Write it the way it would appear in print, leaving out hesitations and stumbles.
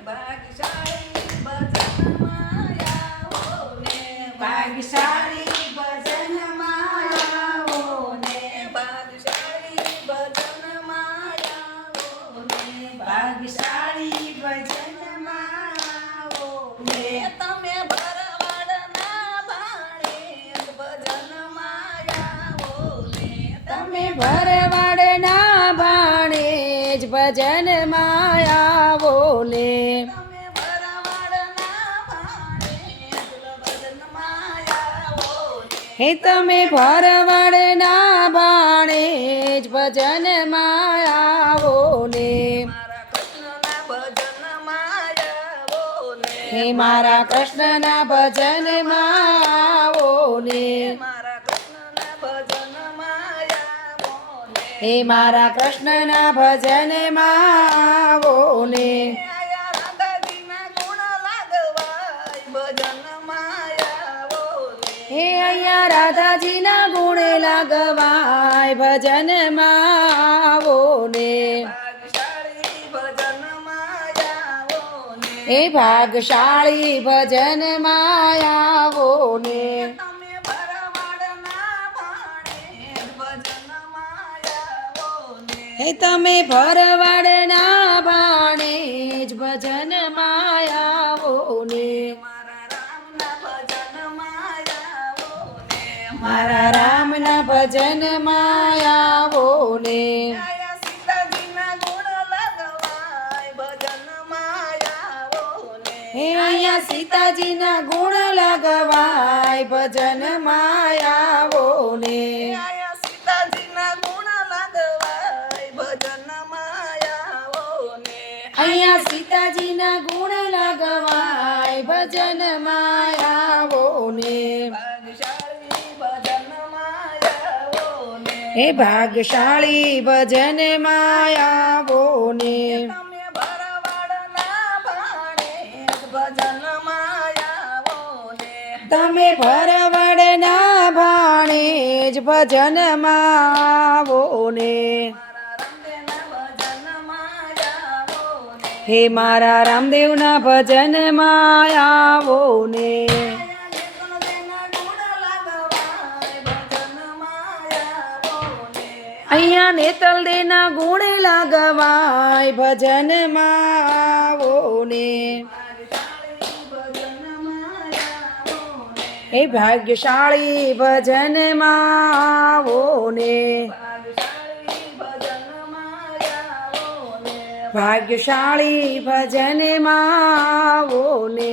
ભાગ્યશાળી ભજનમાં આવો ને ભાગ્યશાળી ભજનમાં આવો ને ભાગ્યશાળી ભજનમાં આવો ને ભાગ્યશાળી ભજનમાં આવો ને તમે ભરવાડના ભાણે ભજનમાં આવો ને તમે ભરવાડના ભાણે જ ભજનમાં આવો ને તમે ભરવાડના ભાણે ભજનમાં આવો ને હે તમે ભરવાડના ભાણે જ ભજનમાં આવો ને મારા કૃષ્ણના ભજનમાં આવો ને હે મારા કૃષ્ણના ભજનમાં આવો ને હે અહીંયા રાધાજીના ગુણ લાગવાય ભજનમાં આવો ને હે ભાગશાળી ભજનમાં આવો ને હે તમે ભરવાડના ભાણે જ ભજનમાં આવો ને મારા રામના ભજનમાં આવો ને હે અહીંયા સીતાજીના ગુણ લગવાય ભજનમાં આવો ને અહીંયા સીતાજીના ગુણ લગવાય ભજનમાં આવો ને હે ભાગશાળી ભજનમાં આવો ને તમે ભરવાડના ભાણે જ ભજનમાં આવો ને હે મારા રામદેવના ભજનમાં આવો ને અહીંયા નેતલદેના ગુણ લાગવાય ભજનમાં આવો ને હે ભાગ્યશાળી ભજનમાં આવો ને ભાગ્યશાળી ભજનમાં આવો ને